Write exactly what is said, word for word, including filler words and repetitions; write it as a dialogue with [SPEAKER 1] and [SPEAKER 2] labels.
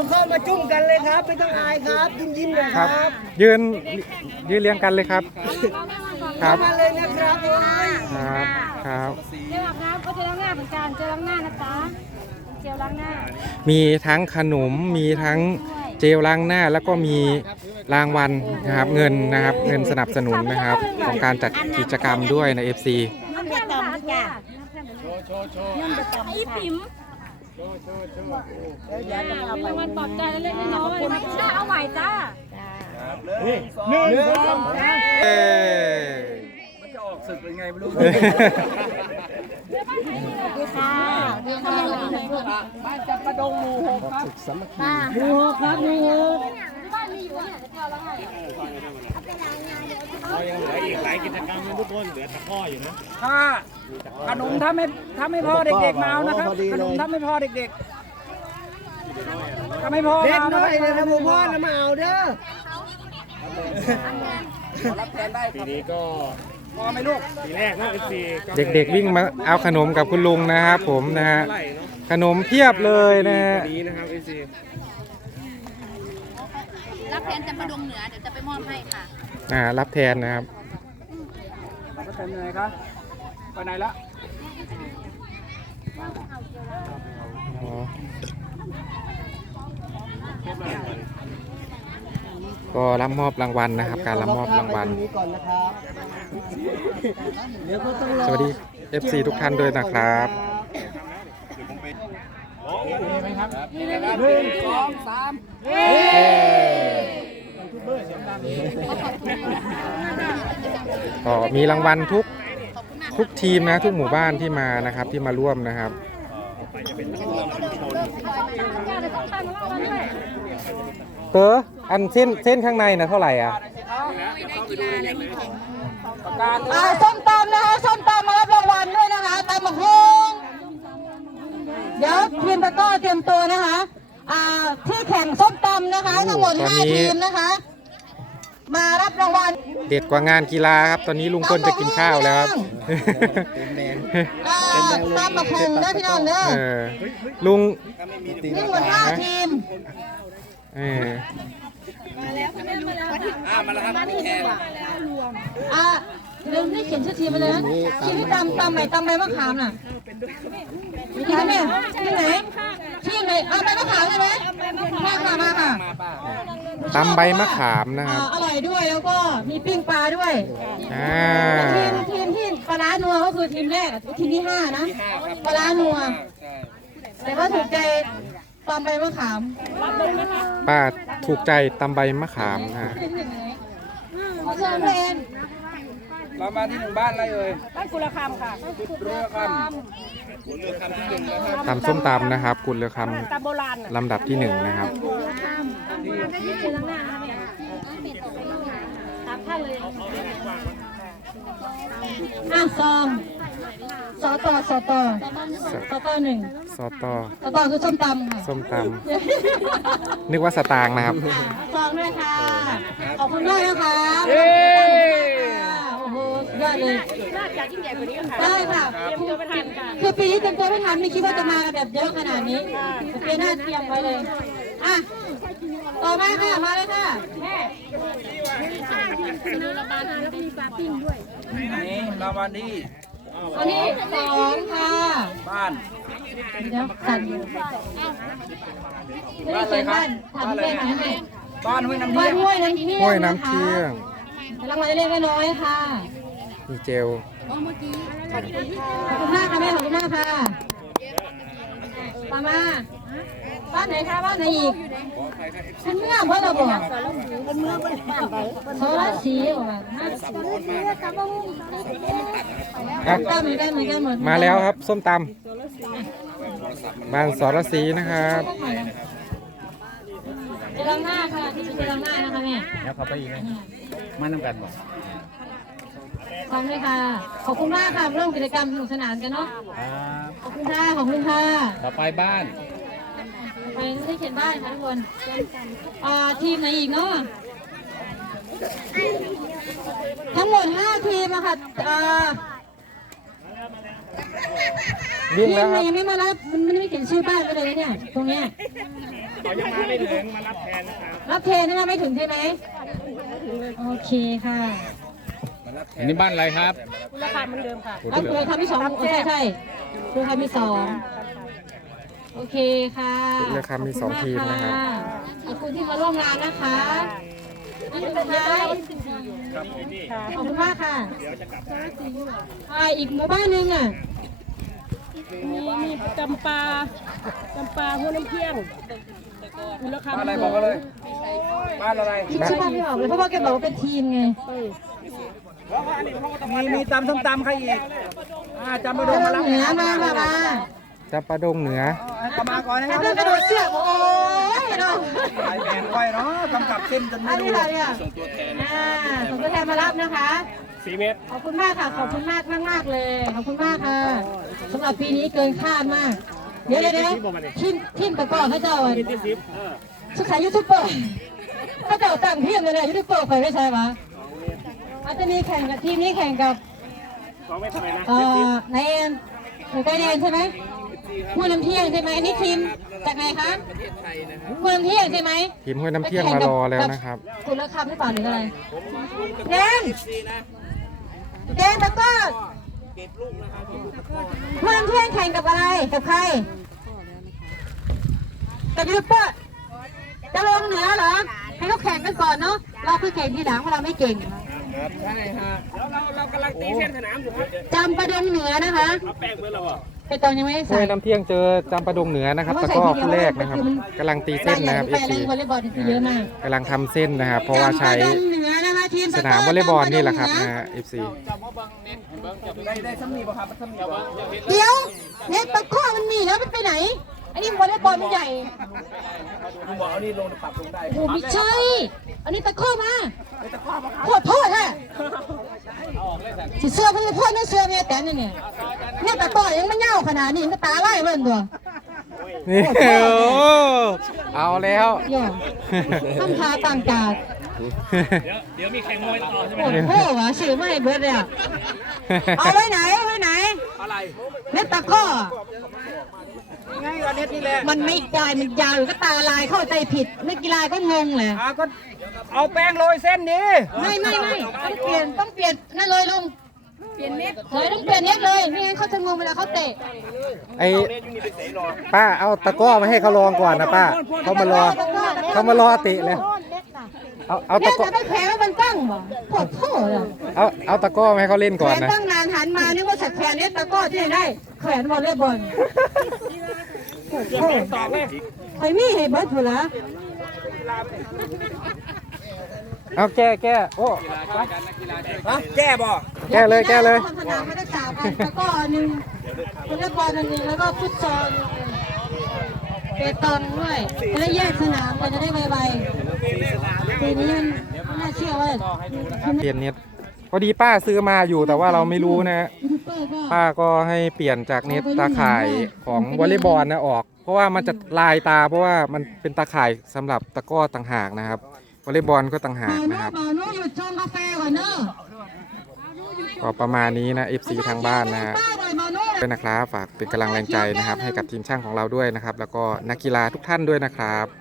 [SPEAKER 1] เข้ามาจุ่มกันเลยครับไม่ต้องอายครับยิ้มยิ้มเลยครับ
[SPEAKER 2] ยืนยืนเรียงกันเลยครับครั
[SPEAKER 1] เข้า
[SPEAKER 2] บ
[SPEAKER 1] มาเลยนะครับ
[SPEAKER 2] ครับครับ
[SPEAKER 3] เจลล้างหน้าก็เจลล้างหน้าเหมือนกันเจลล้างหน้านะจ๊ะเจลล้างหน้า
[SPEAKER 2] มีทั้งขนมมีทั้งเจลล้างหน้าแล้วก็มีรางวัลนะครับเงินนะครับเงินสนับสนุนนะครับของการจัดกิจกรรมด้วยใน เอฟ ซี
[SPEAKER 3] น้ำแข็งตำจ้ะน้ำตำไอ้ปิ๋มมีรางวัลปลอบใจเล็กๆน้อยๆไม่ใช่เอาใหม่จ้า
[SPEAKER 1] หนึ่งสองสาม
[SPEAKER 2] เอ้ย
[SPEAKER 1] มันจะออกศึกเป็นไงไม่รู้
[SPEAKER 3] ดีค่ะดีค่ะ
[SPEAKER 1] บ้านจับประดงหมู่หกครับสามัคคี
[SPEAKER 3] หมู่หกครับหมู่หกที่บ้านมีอยู่เนี่ยเจลล้างหน้า
[SPEAKER 4] ยังเหลืออีกหลายกิจกรรมนะทุกคนเหลือตะข้ออยู่นะ
[SPEAKER 1] ถ้าขนมถ้าไม่ถ้าไม่พอเด็กๆมาเอานะครับขนมถ้าไม่พอเด็กๆถ้าไม่พอเด็กน้อยเลยนะผมพ่อนะมาเอาเด้อรับแทนได้
[SPEAKER 4] ปีนี้ก็
[SPEAKER 1] พอไหมลูก
[SPEAKER 4] ปีแรกนะเอฟซี
[SPEAKER 2] เด็กๆวิ่งมาเอาขนมกับคุณลุงนะครับผมนะฮะขนมเพียบเลยนะฮะ
[SPEAKER 4] ปีนี้นะครับเอฟซี
[SPEAKER 3] รับแทนจำปาดงเหนือเดี๋ยวจะไปมอบให้ค่ะ
[SPEAKER 2] อ่ารับแทนนะครับ
[SPEAKER 1] รับแทนยังไงครับไปไหนละ
[SPEAKER 2] อ๋อก็รับมอบรางวัลนะครับ การรับมอบรางวัลสวัสดี เอฟ ซี ทุกท่านด้วยนะครับ
[SPEAKER 1] หนึ่งสองสาม
[SPEAKER 2] ก็มีรางวัลทุกทุกทีมนะทุกหมู่บ้านที่มานะครับที่มาร่วมนะครับเต๋ออันเส้นเส้นข้างในนะเท่าไหร่อ่ะ
[SPEAKER 3] อ่าส้มตำนะคะส้มตำมารับรางวัลด้วยนะคะตำบักฮงเดี๋ยวทีมตะกร้อเตรียมตัวนะคะอ่าที่แข่งส้มตำนะคะทั้งหมดห้าทีมนะคะ มารับรางวัล
[SPEAKER 2] เด็ดกว่างานกีฬาครับตอนนี้ลุงต้นจะกินข้าวแล้วครับ
[SPEAKER 3] อ่าตำบักฮงนะพี่น้องเด้อ
[SPEAKER 2] เออลุง
[SPEAKER 3] นี่หมดห้าทีม
[SPEAKER 2] เออ
[SPEAKER 3] อ่าเดี๋ยวนี่เขียนชื่อทีมไปเลยนะทีมที่ตำตำไหนตำใบมะขามน่ะทีมเนี่ยทีมไหนทีมไหนเอาใบมะขามใช่ไหมมาค่ะมาค่ะ
[SPEAKER 2] ตำใบมะขามนะครับ
[SPEAKER 3] อ่าอร่อยด้วยแล้วก็มีปิ้งปลาด้วย
[SPEAKER 2] อ่า
[SPEAKER 3] ทีมทีมที่ปลาร้านัวก็คือทีมแรกอะทีมที่ห้านะปลาร้านัวแต่ก็ถูกใจตำใบมะขาม
[SPEAKER 2] ป้าถูกใจตำใบมะขามนะฮะ
[SPEAKER 3] ขอเชิญเพน
[SPEAKER 1] เรามาที่หมู่บ้านอะไรเอ่ย
[SPEAKER 3] บ้านกุลคำค่ะ
[SPEAKER 1] เรือคำ
[SPEAKER 2] ตำส้มตำนะครับ กุลเรือค
[SPEAKER 3] ตำโบราณ
[SPEAKER 2] ำลำดับที่หนึ่งนะครับ
[SPEAKER 3] ตามท่านเลยอ่ะซองสอต่อสอต่อสอต่อหนึ่ง
[SPEAKER 2] ซอตอ
[SPEAKER 3] สอต่อคือส้มตำค่ะ
[SPEAKER 2] ส้มตำนึกว่าสตางค์นะครับ
[SPEAKER 3] ซองด้วยค่ะ ขอบคุณมากนะคะโอ้โหยอดเลยน่าจะยิ่งใหญ่กว่านี้ค่ะได้ค่ะเตรียมตัวไม่ทันค่ะคือปีนี้เตรียมตัวไม่ทันไม่คิดว่าจะมากันแบบเยอะขนาดนี้ปีหน้าเตรียมไว้เลยอ่ะต่อมาค่ะมาเลยค่ะแม่ระบายแล้วมีปลาปิ้งด้วย
[SPEAKER 1] นี่รางวัลที่
[SPEAKER 3] อันนี้สองค่ะ
[SPEAKER 1] บ้าน
[SPEAKER 3] เดี๋ยวสั่นอยู่ไม่ได้เขียนบ้านทำเป็นไหนให้
[SPEAKER 1] บ้านห้วยน้ำ
[SPEAKER 3] บ้า
[SPEAKER 1] เที่
[SPEAKER 3] น
[SPEAKER 1] ยง
[SPEAKER 3] ห้วยน้ำเที่ยง
[SPEAKER 2] ห้วยน้ำเที่ยง
[SPEAKER 3] รางวัลเล็กๆน้อยๆค่ะ
[SPEAKER 2] มีเจล
[SPEAKER 3] ขอบคุณมากค่ะแม่ขอบคุณมากค่ะมามาบ้านไหนคะบ้านไหนอีกฉันเมื่อเพราะเราบอกโซลาสีบอกว่า
[SPEAKER 2] อ่ะ
[SPEAKER 3] ตามเหมือนกันเหมือนกันหมด
[SPEAKER 2] มาแล้วครับส้มตำบ้านสรศรีนะครับ
[SPEAKER 3] เจลังหน้าค่ะที่เจลังหน้านะคะแม่
[SPEAKER 4] แล้วเขาไปอีกไหมมาน้ำกันบ่
[SPEAKER 3] ขอบคุณค่ะขอบคุณมากค่ะร่วมกิจกรรมสนุกสนานกันเนาะขอบคุณค่ะขอบคุณค่ะ
[SPEAKER 4] ต่อไปบ้าน
[SPEAKER 3] ไปไม่ได้เขียนบ้านค่ะทุกคนอ่าทีมไหนอีกเนาะทั้งหมดห้าทีมอะค่ะอ่า
[SPEAKER 2] วิ่ง
[SPEAKER 3] ที
[SPEAKER 2] แล้ว
[SPEAKER 3] ม
[SPEAKER 2] ครับ
[SPEAKER 3] ยังไม่มารับมันไม่ได้เขียนชื่อบ้านไปเลยนะเนี่ยตรงเนี้ย
[SPEAKER 4] เขายังมาไม่ถึงมารับแทนนะครับ
[SPEAKER 3] รับเทนนะไม่ถึงใช่ไหมโอเคค่ะ
[SPEAKER 4] อันนี้บ้านอะไรครับ
[SPEAKER 3] รับเลยคำที่สองโอ้ใช่ใช่คือคำที่สองโอเคค่ะ
[SPEAKER 2] เรือคำมีสองทีมนะครับ
[SPEAKER 3] ขอบคุณที่มาร่วมงานนะคะอันสุดท้ายขอบคุณมากค่ะอ่าอีกหมู่บ้านหนึ่งอ่ะ
[SPEAKER 5] มีมีจำปาจำปาหัวน้ำเที่ยงมูลค่า
[SPEAKER 1] อะไรบอกมาเลยบ้านอะไร
[SPEAKER 3] คิดชื่อบ้านไม่ออกเลยเพราะว่าแกบอกว่าเป็นทีมไง
[SPEAKER 1] มีมีตำส้มตำใครอีกอ่าจำมาดู
[SPEAKER 3] เริ่
[SPEAKER 1] มารับ
[SPEAKER 3] มเหนือมามามา
[SPEAKER 2] จับปลาดงเหนือ
[SPEAKER 1] เอามาก่อนนะค
[SPEAKER 3] ไอ้
[SPEAKER 1] รับ
[SPEAKER 3] เพื่อนกระโดดเชือกโอ้ยเนาะ
[SPEAKER 1] สายแบนไว้เนาะกำกับเส้นจน
[SPEAKER 3] อั
[SPEAKER 1] ไม่
[SPEAKER 3] น
[SPEAKER 1] ดู
[SPEAKER 3] นี้ค่ะเนี่ยส่งตัวแทนอ่าส่งตัวแทนมารับนะคะ
[SPEAKER 4] สี่เมตร
[SPEAKER 3] ขอบคุณมากค่ะ ขอบคุณมากมากมากเลย ขอบคุณมากค่ะสำหรับปีนี้เกินคาดมาก เดี๋ยวเดี๋ยวเดี๋ยวทีมทีมตะกร้อเขาเจ้าอ่ะศึกษายูทูบเบอร์เขาเจ้าตั้งทีมเลยเนี่ยยูทูบเบอร์ไปไม่ใช่ปะอาจจะมีแข่งกับทีมนี้แข่งกับ
[SPEAKER 4] สองเมตรเท่าไหร่นะ
[SPEAKER 3] เอ่อนายเอ็นหรือไกด์เอ็นใช่ไหมห้วยน้ำเที่ยงใช่ไหมอันนี้ทีมจากไหนคะห้วยน้ำเที่ยงใช่ไหม
[SPEAKER 2] ทีมห้วยน้ำเที่ยงมารอแล้วนะครับ
[SPEAKER 3] คุณเลิกคำหรือเปล่าหรืออะไรแดนแดนตะกร้อห้วยน้ำเที่ยงแข่งกับอะไรกับใครกับยูทูบเบอร์จะลงเหนือเหรอให้เขาแข่งกันก่อนเนาะเราคือแข่งทีหลังเพราะเราไม่เก่ง
[SPEAKER 4] ใช่ฮะแล้วเราเรากำลังตีเส้นสนามอยู่ครับ
[SPEAKER 3] จำประดงเหนือนะคะ
[SPEAKER 4] เอาแป้งเบอร์เราอ่ะ
[SPEAKER 3] ไปตอนยังไม่ได้
[SPEAKER 2] ห้
[SPEAKER 3] ใส่
[SPEAKER 2] วยน้ำเที่ยงเจอจำปาดงเหนือนะครับตะกร้อคู่แรกนะครับกำลังตีเส้นนะครับ
[SPEAKER 3] ไป
[SPEAKER 2] เอฟ
[SPEAKER 3] เล่
[SPEAKER 2] ซี
[SPEAKER 3] นวอลเลย์บอลคือเยอะมาก
[SPEAKER 2] กำลังทำเส้นนะครับ เพราะว่าใช้
[SPEAKER 3] จำปดงเหนือนะคะทีม
[SPEAKER 2] สนามวอลเลย์บอลนี่แหละครับนะฮะเอฟซี
[SPEAKER 1] ได้ได้ซ้ำนี่ป่ะครับซ้ำนี่ป่ะ
[SPEAKER 3] เดี๋ยวเน็ตตะข้อมันมีแล้วมันไปไหน อันนี้วอลเลย์บอลมันใหญ่
[SPEAKER 1] ลุงบอกเอานี่ลงปรับลงได้
[SPEAKER 3] โอ้ไม่ใช่ อันนี้ตะข้อมาโคตรโทษฮะสิเสื้อพี่พ่อไม่เสื้อเมียแต่เนี่ยเนี่ยเนี่ยตะข้อยังไม่เน่าขนาดนี้มันก็ตาไล่เบิ่นตัว
[SPEAKER 2] นี่โอ้เอาแล้ว
[SPEAKER 3] โย่ทำทาต่างจาก
[SPEAKER 4] เดี๋ยวเดี๋ยวมีแข่งมวยต่อใช่ไหม
[SPEAKER 3] โอ้โหวะสื่อไม่เบิดเลยอะเอาไว้ไหนเอาไว้ไหน
[SPEAKER 1] อะไร
[SPEAKER 3] เน็ตตะข้อ
[SPEAKER 1] ไงวันนี้นี่แหละ
[SPEAKER 3] มันไม่ได้มันยาวอยู่ก็ตาลายเข้าใจผิดนักกีฬาก็งงเลย
[SPEAKER 1] อ่าก็เอาแป้งโรยเส้นนี้
[SPEAKER 3] ไม่ไม่ไม่ต้องเปลี่ยนต้องเปลี่ยนนั่นเลยลุงเปลี่ยนเน็ตเลยต้องเปลี่ยนเน็ตเลยไม่งั้นเขาจะงงเวลาเขาเตะ
[SPEAKER 2] ไอ้ป้าเอาตะกร้อมาให้เขาลองก่อนนะป้าเขามารอเขามารอเตะเลยเอาเอา
[SPEAKER 3] เน็
[SPEAKER 2] ตะ
[SPEAKER 3] ต
[SPEAKER 2] กร้อ
[SPEAKER 3] จะไปแพ้มันตั้งบ่ปวดท้อเลย
[SPEAKER 2] เอาเอาตะกร้อมาให้เขาเล่นก่อน
[SPEAKER 3] แขวน
[SPEAKER 2] นะ
[SPEAKER 3] ตั้งนานหันมานึกว่าสักแขวนเน็ตตะก้อที่ไหนได้แขวนวอลเลย์บอลไอ้มีให้เบิร์ดผู้ละ
[SPEAKER 2] เอาแก้แก้โอ้
[SPEAKER 1] ฮะแก้บ่
[SPEAKER 2] แก้เลยแก้เลย
[SPEAKER 3] สนามไม่ได้สามอันตะก้ออันหนึ่งวอลเลย์บอลอันหนึ่งแล้วก็ฟุตซอลเปตองด้วยจะได้แยกสนามกันจะได้ไวๆปีนี้มันไม่น่าเชื่อว่า
[SPEAKER 2] เปลี่ยนเน็ตพอดีป้าซื้อมาอยู่แต่ว่าเราไม่รู้นะฮะ
[SPEAKER 3] ยูทูบเบอร์ก็
[SPEAKER 2] ป้าก็ให้เปลี่ยนจากเน็ตตาข่ายของวอลเลย์บอลนะออก เพราะว่ามันจะลายตาเพราะว่ามันเป็นตาข่ายสำหรับตะกร้อต่างหากนะครับวอลเลย์บอลก็ต่างหาก
[SPEAKER 3] เบาโน่
[SPEAKER 2] นะครับ
[SPEAKER 3] เบาโน่หยุดชงกาแฟก่อนเนอะ
[SPEAKER 2] ก็ประมาณนี้นะ เอฟ ซี ทางบ้านนะฮะ
[SPEAKER 3] ป้าหน่อยเบาโน่
[SPEAKER 2] ด้วยนะครับฝากเป็นกำลังแรงใจนะครับ ให้กับทีมช่างของเราด้วยนะครับ แล้วก็นักกีฬาทุกท่านด้วยนะครับ